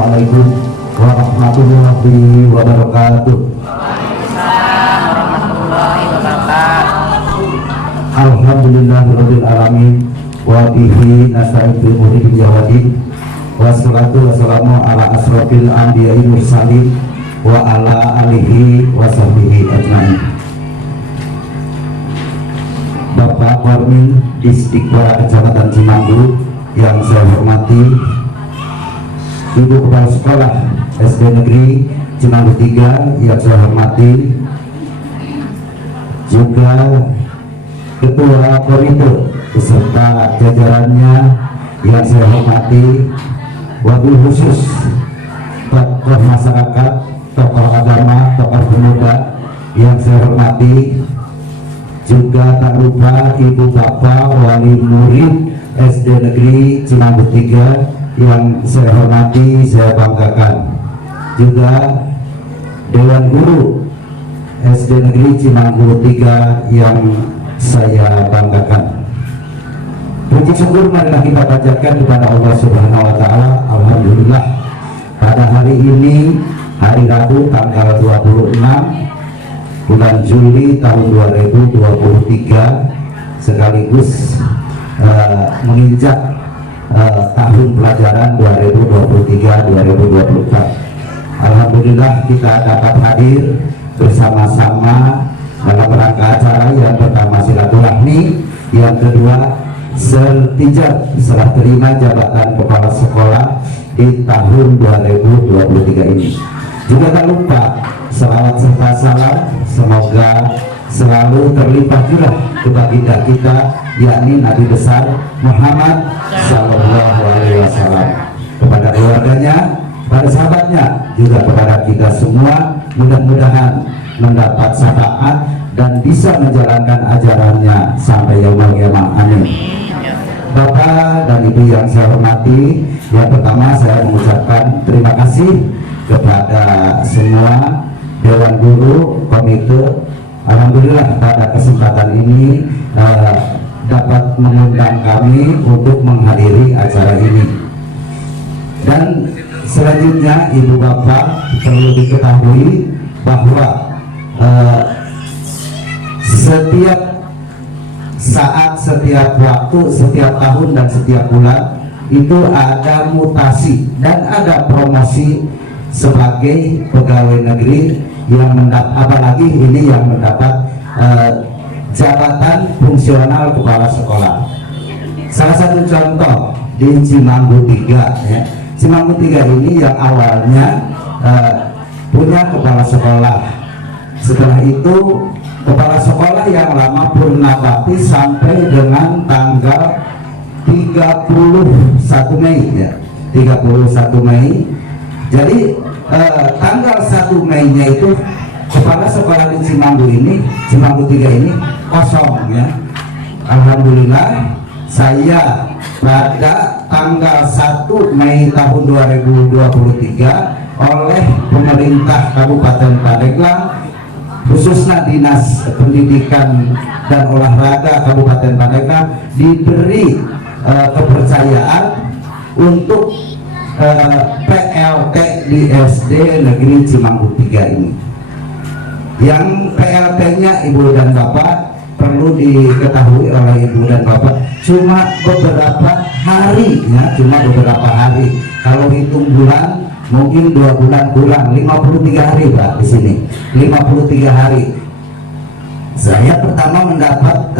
Assalamualaikum warahmatullahi wabarakatuh. Waalaikumsalam warahmatullahi wabarakatuh. Alhamdulillahirabbil alamin wa bihi nasta'in fil umuri dunya waddin. Wassalatu wassalamu ala asrofil anbiya'i mursalin wa ala alihi wa sahbihi ajmain. Bapak Kormin Disdikbud Kecamatan Cimanggu yang saya hormati, Ibu Kepala Sekolah SD Negeri Cimanggu 3 yang saya hormati, juga Ketua Komite beserta jajarannya yang saya hormati, wabil khusus tokoh masyarakat, tokoh agama, tokoh pemuda yang saya hormati, juga tak lupa Ibu Bapak Wali Murid SD Negeri Cimanggu 3 yang saya hormati, saya banggakan, juga Dewan Guru SD Negeri Cimanggu 3 yang saya banggakan. Puji syukur marilah kita panjatkan kepada Allah Subhanahu wa taala. Alhamdulillah, pada hari ini, hari Rabu tanggal 26 bulan Juli tahun 2023, sekaligus menginjak tahun pelajaran 2023-2024. Alhamdulillah kita dapat hadir bersama-sama dalam rangka acara yang pertama silaturahmi, yang kedua sertijab serah terima jabatan kepala sekolah di tahun 2023 ini. Juga tak lupa selawat serta salam semoga selalu terlimpah curah ke baginda kita, yakni Nabi besar Muhammad Sallallahu Alaihi Wasallam, kepada keluarganya, kepada sahabatnya, juga kepada kita semua. Mudah-mudahan mendapat syafaat dan bisa menjalankan ajarannya sampai yaumul qiyamah. Amin. Bapak dan Ibu yang saya hormati, yang pertama saya mengucapkan terima kasih kepada semua Dewan Guru, komite. Alhamdulillah pada kesempatan ini dapat mengundang kami untuk menghadiri acara ini. Dan selanjutnya Ibu Bapak perlu diketahui bahwa setiap saat, setiap waktu, setiap tahun dan setiap bulan itu ada mutasi dan ada promosi sebagai pegawai negeri yang mendapat, apalagi ini yang mendapat jabatan fungsional kepala sekolah. Salah satu contoh di Cimanggu 3 ya. Cimanggu 3 ini yang awalnya punya kepala sekolah. Setelah itu kepala sekolah yang lama purna bakti sampai dengan tanggal 31 Mei ya. 31 Mei. Jadi tanggal 1 Mei-nya itu kepala sekolah di Cimanggu ini, Cimanggu 3 ini kosong ya. Alhamdulillah saya pada tanggal 1 Mei tahun 2023 oleh pemerintah Kabupaten Pandeglang, khususnya Dinas Pendidikan dan Olahraga Kabupaten Pandeglang, diberi kepercayaan untuk PLT di SD Negeri Cimanggu 3 ini. Yang PLT-nya Ibu dan Bapak perlu diketahui oleh Ibu dan Bapak cuma beberapa hari ya, cuma beberapa hari. Kalau hitung bulan mungkin 2 bulan kurang, 53 hari Pak di sini. 53 hari. Saya pertama mendapat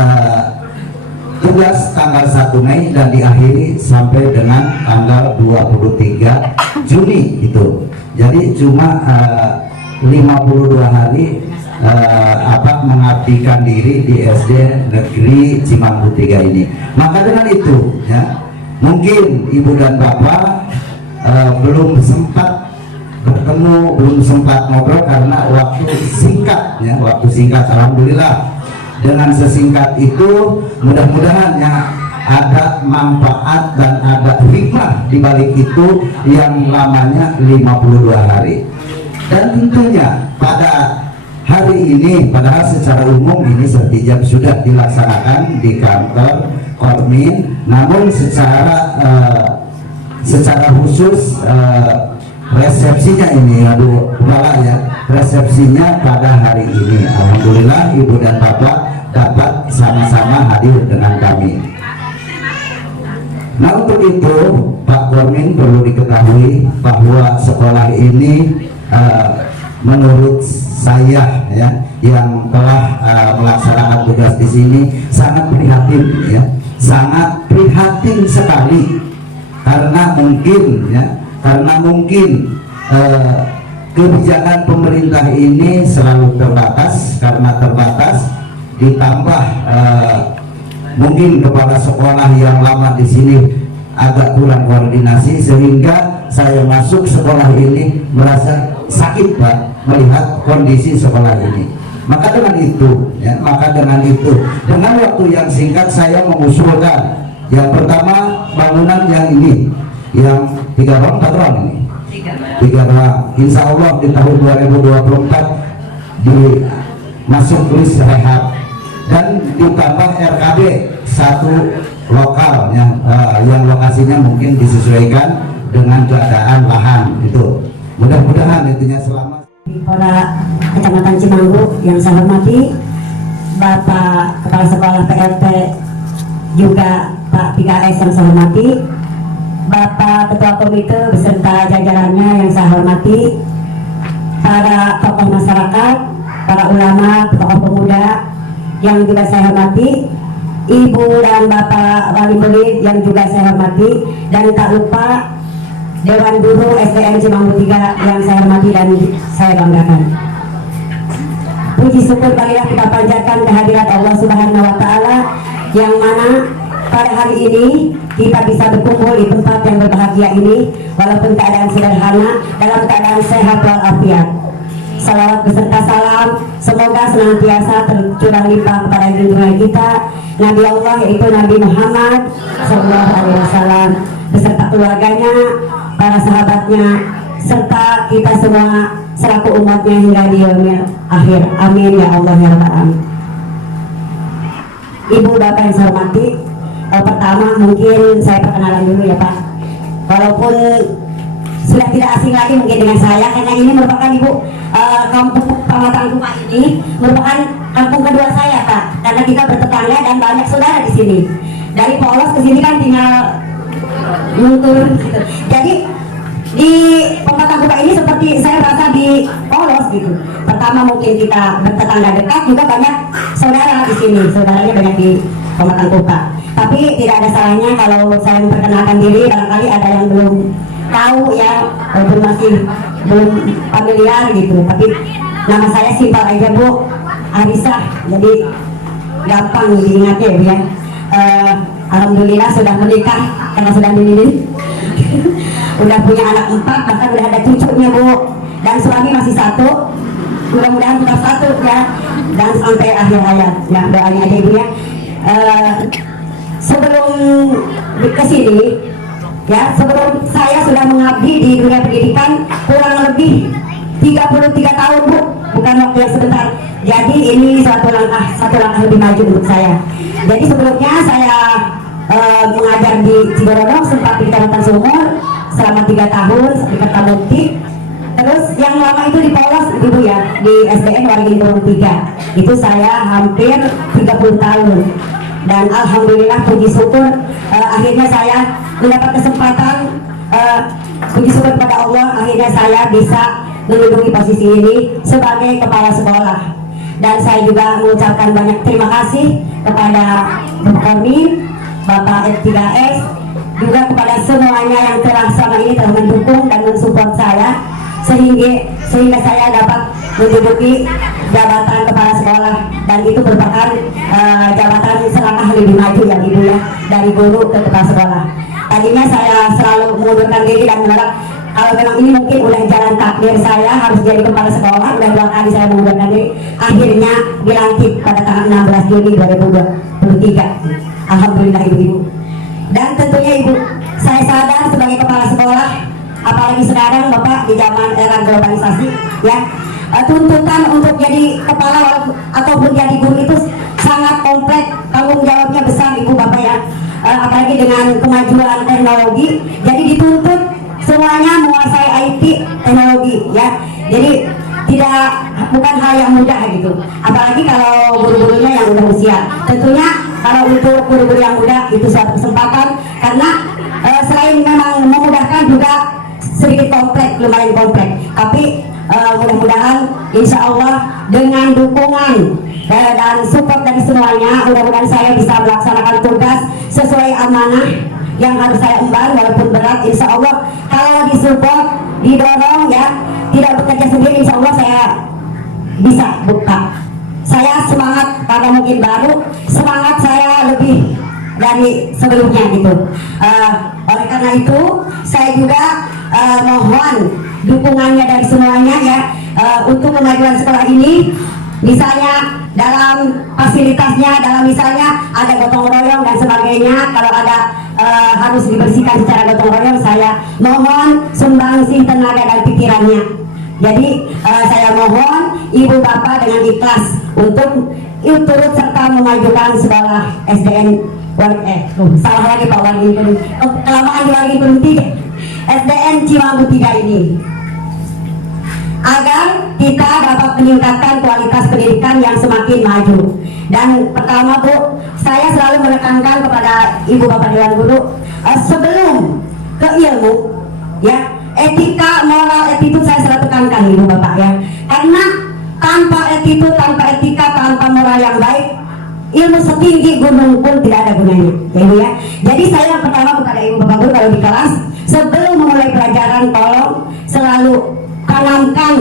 tugas tanggal 1 Mei dan diakhiri sampai dengan tanggal 23 Juni itu. Jadi cuma 52 hari mengabdikan diri di SD Negeri Cimanggu 3 ini. Maka dengan itu ya, mungkin Ibu dan Bapak belum sempat bertemu, belum sempat ngobrol karena waktu singkat ya, waktu singkat. Alhamdulillah dengan sesingkat itu mudah-mudahan ya ada manfaat dan ada hikmah di balik itu yang lamanya 52 hari. Dan tentunya pada hari ini, padahal secara umum ini sertijab sudah dilaksanakan di kantor Kormin, namun secara khusus resepsinya ini ya Bu Kepala ya, resepsinya pada hari ini. Alhamdulillah Ibu dan Bapak dapat sama-sama hadir dengan kami. Nah untuk itu Pak Kormin perlu diketahui bahwa sekolah ini menurut saya ya yang telah melaksanakan tugas di sini sangat prihatin ya, sangat prihatin sekali karena mungkin kebijakan pemerintah ini selalu terbatas, karena terbatas ditambah mungkin kepala sekolah yang lama di sini agak kurang koordinasi sehingga saya masuk sekolah ini merasa sakit Pak melihat kondisi sekolah ini. Maka dengan itu, dengan waktu yang singkat saya mengusulkan yang pertama bangunan yang ini, yang 3 ruang 4 ruang ini, 3 ruang. Insya Allah di tahun 2024 masuk list rehab dan ditambah RKB 1 lokal yang lokasinya mungkin disesuaikan dengan keadaan lahan itu. Mudah-mudahan intinya selamat. Para Kecamatan Cimanggu yang saya hormati, Bapak Kepala Sekolah PLT, juga Pak 3S yang saya hormati, Bapak Ketua Komite beserta jajarannya yang saya hormati, para tokoh masyarakat, para ulama, tokoh pemuda yang juga saya hormati, Ibu dan Bapak Wali Murid yang juga saya hormati, dan tak lupa Dewan Guru SDN Cimanggu 3 yang saya hormati dan saya banggakan. Puji syukur marilah kita panjatkan kehadirat Allah Subhanahu wa Ta'ala, yang mana pada hari ini kita bisa berkumpul di tempat yang berbahagia ini walaupun keadaan sederhana, dalam keadaan sehat walafiat. Salawat beserta salam semoga senantiasa tercurah limpah kepada junjungan kita Nabi Allah, yaitu Nabi Muhammad SAW, beserta keluarganya, para sahabatnya, serta kita semua selaku umatnya hingga di yaumil akhir. Amin ya Allah ya Rabbal alamin. Ibu Bapak yang saya hormati, pertama mungkin saya perkenalan dulu ya Pak. Walaupun sudah tidak asing lagi mungkin dengan saya, karena ini merupakan Ibu kampung Pamatang Kupa ini merupakan kampung kedua saya Pak, karena kita bertetangga dan banyak saudara di sini. Dari Polos ke sini kan tinggal luntur gitu. Jadi di Pamatang Kupa ini seperti saya merasa di Polos gitu. Pertama mungkin kita bertetangga dekat, juga banyak saudara di sini, saudaranya banyak di Pamatang Kupa. Tapi tidak ada salahnya kalau saya memperkenalkan diri, barangkali ada yang belum tahu ya, walaupun masih belum familiar gitu. Tapi nama saya simpel aja Bu, Arisah, jadi gampang diingatnya ya Bu ya. Alhamdulillah sudah menikah karena sudah dimilih. Udah punya anak 4, bahkan udah ada cucunya Bu, dan suami masih 1, mudah-mudahan tetap 1 ya, dan sampai akhir hayat ya, doanya aja Ibu ya. Sebelum kesini ya, sebelum saya sudah mengabdi di dunia pendidikan kurang lebih 33 tahun Bu, bukan waktu yang sebentar. Jadi ini satu langkah lebih maju untuk saya. Jadi sebelumnya saya mengajar di Ciboronok, sempat di Kecamatan Sumur selama 3 tahun di Kertamukti. Terus yang lama itu di Polos Ibu ya, di SDN Waringin Timur 3. Itu saya hampir 30 tahun. Dan alhamdulillah puji syukur akhirnya saya mendapat kesempatan, puji syukur kepada Allah, akhirnya saya bisa menduduki posisi ini sebagai kepala sekolah. Dan saya juga mengucapkan banyak terima kasih kepada Bapak Kormin, Bapak F3S, juga kepada semuanya yang telah selama ini telah mendukung dan mensupport saya sehingga saya dapat menduduki jabatan kepala sekolah, dan itu merupakan jabatan selangkah lebih maju ya Ibu ya, dari guru ke kepala sekolah. Tadinya saya selalu mengundurkan diri dan menolak, kalau memang ini mungkin udah jalan takdir saya harus jadi kepala sekolah. Udah 2 kali saya mengundurkan diri, akhirnya dilantik pada tanggal 16 Juni 2023. Alhamdulillah Ibu-ibu. Dan tentunya Ibu, saya sadar sebagai kepala sekolah, apalagi sekarang Bapak di zaman era globalisasi ya, tuntutan untuk jadi kepala ataupun jadi guru itu sangat kompleks, tanggung jawabnya besar Ibu Bapak ya, apalagi dengan kemajuan teknologi. Jadi dituntut semuanya menguasai IT teknologi ya. Jadi bukan hal yang mudah gitu. Apalagi kalau guru-gurunya yang udah usia. Tentunya kalau untuk guru-guru yang muda itu suatu kesempatan karena selain memang memudahkan juga sedikit kompleks, lumayan kompleks. Tapi mudah-mudahan insya Allah dengan dukungan dan support dari semuanya, mudah-mudahan saya bisa melaksanakan tugas sesuai amanah yang harus saya emban walaupun berat. Insya Allah kalau disupport, didorong ya, tidak bekerja sendiri, insya Allah saya bisa buka. Saya semangat karena mungkin baru, semangat saya lebih dari sebelumnya gitu. Oleh karena itu saya juga mohon dukungannya dari semuanya ya untuk kemajuan sekolah ini. Misalnya dalam fasilitasnya, dalam misalnya ada gotong royong dan sebagainya. Kalau ada harus dibersihkan secara gotong royong, saya mohon sumbangsih tenaga dan pikirannya. Jadi saya mohon ibu bapak dengan ikhlas untuk turut serta memajukan sekolah SDN salah lagi Pak Wargi kelamaan di Wargi Berhenti SDN Cimanggu 3 ini, agar kita dapat meningkatkan kualitas pendidikan yang semakin maju. Dan pertama Bu, saya selalu menekankan kepada ibu bapak dewan guru sebelum ke ilmu ya, etika, moral, attitude saya selalu tekankan ibu bapak ya, karena tanpa attitude, tanpa etika, tanpa moral yang baik, ilmu setinggi gunung pun tidak ada gunanya ya ibu ya. Jadi saya pertama kepada ibu bapak guru kalau di kelas sebelum memulai pelajaran tolong selalu tanamkan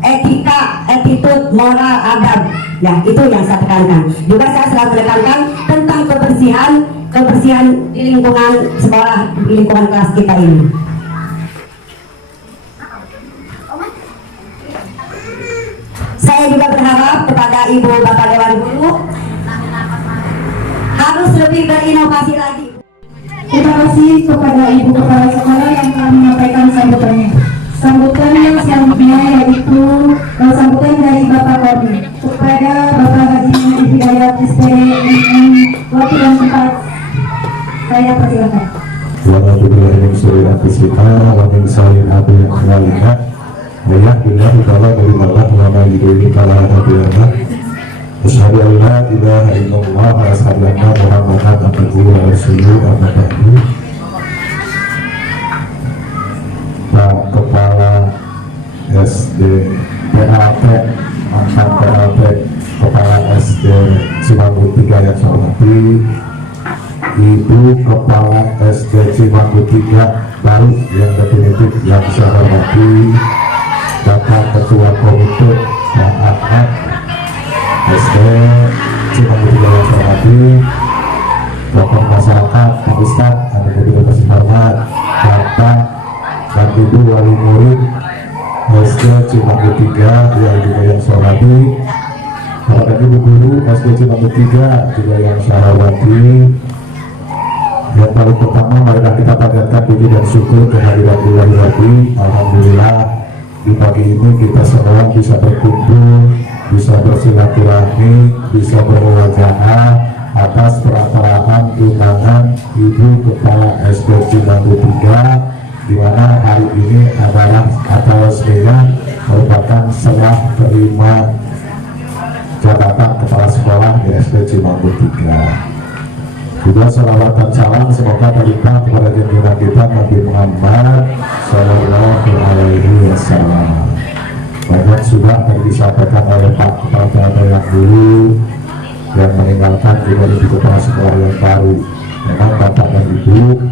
etika, attitude, moral, adab ya, itu yang saya tekankan. Juga saya selalu menekankan tentang kebersihan di lingkungan sekolah, di lingkungan kelas kita ini. Saya juga berharap kepada ibu bapak dewan guru harus lebih berinovasi lagi. Terima kasih kepada Ibu Kepala Sekolah yang telah menyampaikan sambutannya. Sambutan yang selanjutnya yaitu sambutan dari Bapak Kodi kepada Bapak Haji Muhammad Hidayat SPM waktu yang tepat. Saya persilakan. Warahmatullahi wabarakatuh. Ayah billah ta'ala dari Allah wa ma yudhini kala hadiyana asyhadu an la ilaha illallah wa asyhadu anna muhammadan abduhu wa rasuluhu amma ba'du. Pak Kepala SD PAT, mantan PAT Kepala SD Cimanggu 3 yang saya hormati, Ibu Kepala SD Cimanggu 3 baru yang definitif yang saya hormati, Bapak Ketua Komite Ahmad SD Cimanggu 3 yang saya hormati, tokoh masyarakat, Pak Ustadz, Anda Budi Kasih Hormat, Bapak dan Ibu Wali Murid SD Cimanggu 3 yang juga yang saya hormati, Bapak dan Ibu Guru SD Cimanggu 3 juga yang saya hormati. Yang paling pertama, marilah kita panjatkan puji dan syukur kehadiran Ilahi. Alhamdulillah di pagi ini kita semua bisa berkumpul, bisa bersilaturahmi, bisa bermuajahah atas perantaraan undangan Ibu Kepala SD Cimanggu 3, di mana hari ini adalah atau resminya merupakan serah terima jabatan Kepala Sekolah di SD Cimanggu 3. Juga salawat dan salam semoga terlimpah kepada junjungan kita Nabi Muhammad Sallallahu Alaihi Wasallam. Banyak sudah tadi disampaikan oleh Pak Kepala yang dulu yang meninggalkan juga di Kepala Sekolah yang baru. Memang Bapak dan Ibu,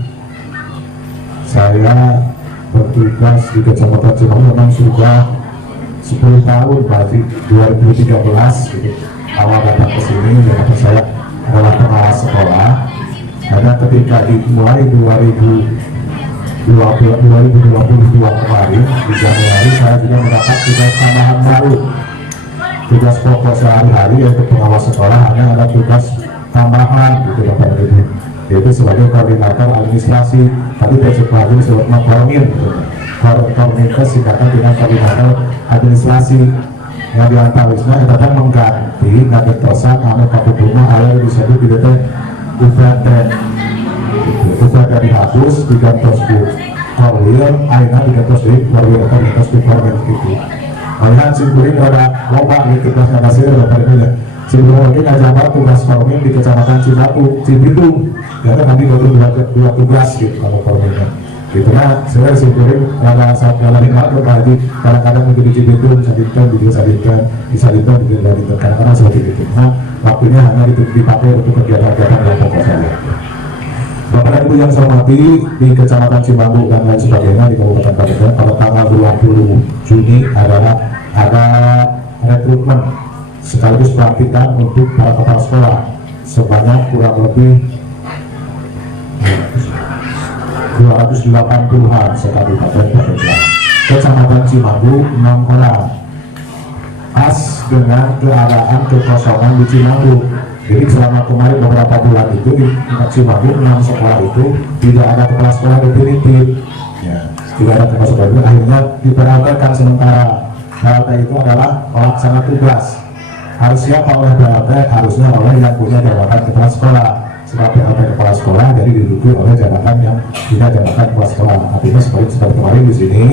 saya bertugas di Kecamatan Cimanggu memang sudah 10 tahun, berarti 2013 gitu. Awal datang ke sini, dan saya adalah pengawas sekolah. Karena ketika dimulai 2022 kemarin di Januari, saya juga mendapat tugas tambahan baru. Tugas pokok sehari-hari yaitu pengawas sekolah, hanya ada tugas tambahan gitu Bapak Ibu, yaitu sebagai koordinator administrasi. Tadi besok lagi disebut koordinator, koordinator singkatan dengan koordinator administrasi. Yang diantarisnya itu akan mengganti ngagentosan anu kaputuma ayah disebut di DT UPT. UPT dihapus digantos Bu Korwil, aina digantos di Korwil atau digantos di Korwil gitu. Melihat simpuling ada loba gitu tugasnya kasih ada pada simpuling lagi ngajabar tugas Korwil di Kecamatan Cibitung. Ya kan nanti dua tugas gitu kalau Korwilnya. Gitu nah, saya simpuling ada saat jalan lagi kadang-kadang menjadi Cibitung, Sadinten, di Sadinten, kadang-kadang seperti itu. Nah, waktunya hanya dipakai untuk kegiatan-kegiatan yang pokok saja. Bapak dan Ibu yang saya hormati, di Kecamatan Cimanggu dan lain sebagainya di Kabupaten Pandeglang pada tanggal 20 Juni adalah ada rekrutmen sekaligus pelantikan untuk para kepala sekolah sebanyak kurang lebih 280-an se-Kabupaten Pandeglang. Kecamatan Cimanggu 6 orang. Pas dengan keadaan kekosongan di Cimanggu. Jadi selama kemarin beberapa bulan itu di Cimanggu 6 sekolah itu tidak ada kepala sekolah definitif. Ya, tidak ada kepala sekolah itu akhirnya diperhatikan sementara. PLT itu adalah pelaksana tugas. Harus siapa oleh PLT? Harusnya oleh yang punya jabatan kepala sekolah. Sebab PLT kepala sekolah jadi diduduki oleh jabatan yang punya jabatan kepala sekolah. Artinya seperti kemarin di sini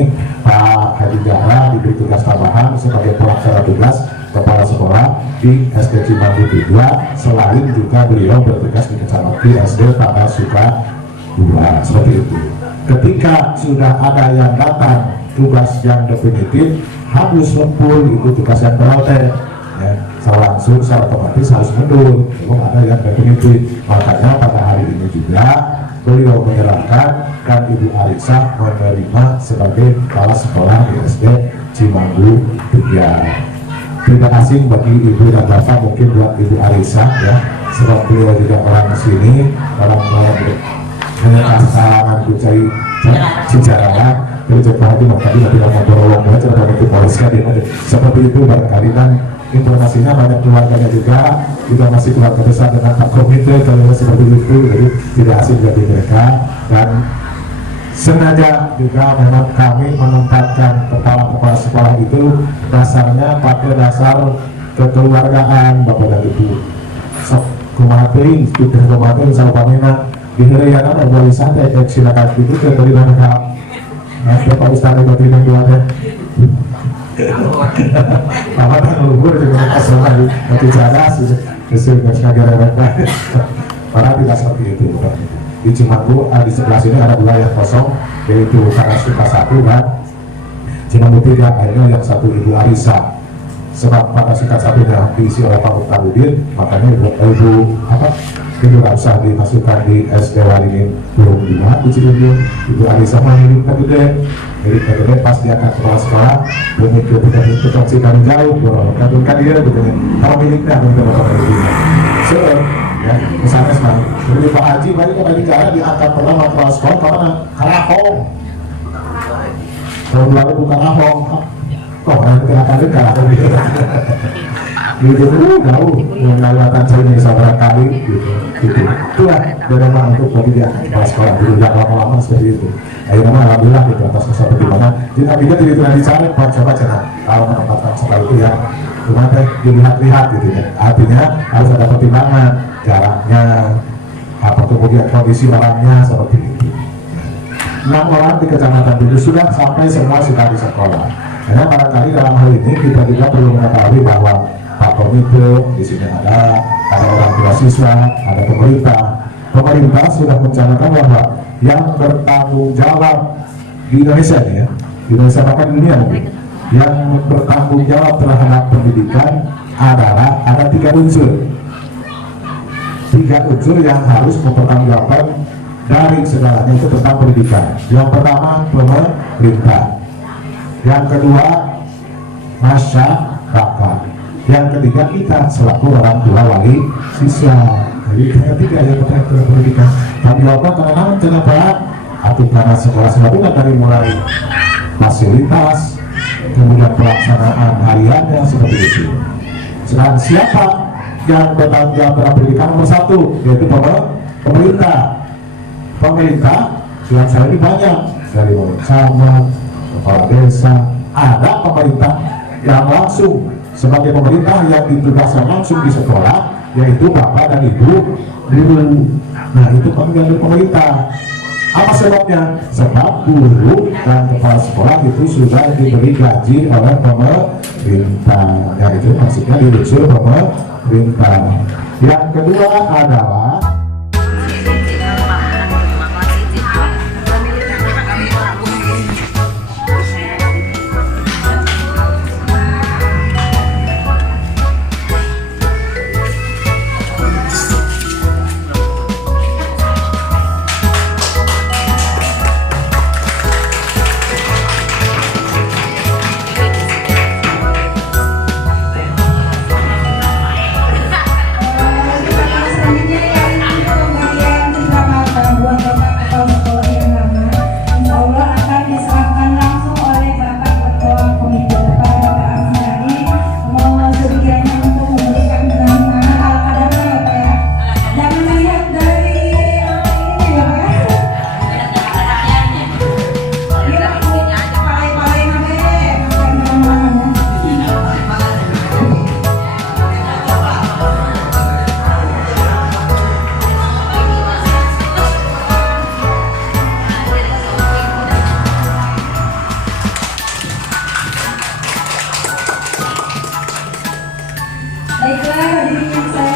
Pak Hadi Jara diberi tugas tambahan sebagai pelaksana tugas kepala sekolah di SD Cimanggu 3, selain juga beliau bertugas di Kecamatan SD Tanah Suka 2, seperti itu. Ketika sudah ada yang datang tugas yang definitif harus full itu tugas yang PLT ya, langsung secara otomatis harus mundur belum ada yang definitif. Makanya pada hari ini juga beliau menyerahkan dan Ibu Arisa menerima sebagai kepala sekolah di SD Cimanggu 3. Tidak asing bagi ibu dan bapak mungkin buat Ibu Arisa ya, sebab beliau juga orang sini, orang hanya kalangan kucai Cijarang. Jadi coba hati tadi tidak mau berolong aja pada itu polis seperti itu barangkali kan informasinya banyak keluarganya juga masih keluarga besar dengan Pak Komite kalau seperti itu, jadi tidak asing bagi mereka. Dan sengaja juga memang kami menempatkan kepala sekolah itu dasarnya pakai dasar kekeluargaan Bapak dan Ibu. Sok kumahatein, sudah kumahatein sama pamina di herianan ada wisata silakan itu dari mana Bapak Ustadz itu tidak buatnya. Apa kan luhur juga kasar nanti cerdas kesini negara mereka. Para tidak seperti itu. Di Cimanggu di sebelah sini ada wilayah kosong yaitu Karasuka 1 dan Cimanggu 3, akhirnya yang satu Ibu Arisa. Sebab Karasuka 1-nya diisi oleh Pak Mukhtarudin, makanya Ibu nggak usah dimasukkan di SD Waringin belum di Cibinong. Ibu Arisa mah milik gede, pas dia akan kepala sekolah belum itu kita cikan jauh, kan dia begini kalau miliknya untuk bapak ibunya. Ya, misalnya sekarang, jadi Pak Haji banyak kembali cara diangkat pertama kepala sekolah karena Karahong. Tahun lalu bukan Karahong, kok nanti akan Karahong gitu. Gitu jauh, melewatan saya ini saudara kali, gitu. Itulah memang untuk bagi dia kepala sekolah dulu yang lama-lama seperti itu. Akhirnya alhamdulillah gitu atas sesuatu di mana. Jadi akhirnya tidak dicari, coba cara kalau menempatkan sekolah itu yang cuma dilihat-lihat gitu ya. Artinya harus ada pertimbangan jaraknya, apa kemudian kondisi barangnya seperti itu. 6 orang di Kecamatan itu sudah sampai semua sudah di sekolah. Karena barangkali dalam hal ini kita juga perlu mengetahui bahwa Pak Komite di sini ada orang tua siswa, ada pemerintah. Pemerintah sudah mencanangkan bahwa yang bertanggung jawab di Indonesia ini ya, di Indonesia bahkan dunia mungkin, yang bertanggung jawab terhadap pendidikan adalah ada 3 unsur. 3 unsur yang harus mempertanggungjawabkan dari segalanya itu tentang pendidikan. Yang pertama pemerintah, yang kedua masyarakat, yang ketiga kita selaku orang tua wali siswa. Jadi ketiga yang terkait dengan pendidikan. Kami lakukan karena kenapa? Atau karena sekolah itu dari mulai fasilitas, kemudian pelaksanaan hariannya seperti itu. Sekarang siapa yang bertanggung jawab terhadap pendidikan nomor 1 yaitu pemerintah. Pemerintah yang saya ini banyak dari camat, kepala desa, ada pemerintah yang langsung sebagai pemerintah yang ditugaskan langsung di sekolah yaitu bapak dan ibu guru. Nah itu panggilan dari pemerintah. Apa sebabnya? Sebab guru dan kepala sekolah itu sudah diberi gaji oleh pemerintah. Ya itu maksudnya diusul pemerintah. Yang kedua adalah selanjutnya yaitu pemberian cenderamata buat Bapak Kepala Sekolah yang lama. Insya Allah akan diserahkan langsung oleh Bapak Ketua Komite kepada Bapak Asmari. Mohon sekiranya untuk memberikan nama al-kadarnya ya Pak ya. Jangan melihat dari ininya ya Pak ya. Iya Bu, palai-palai namanya, namanya. Baiklah hadirin yang saya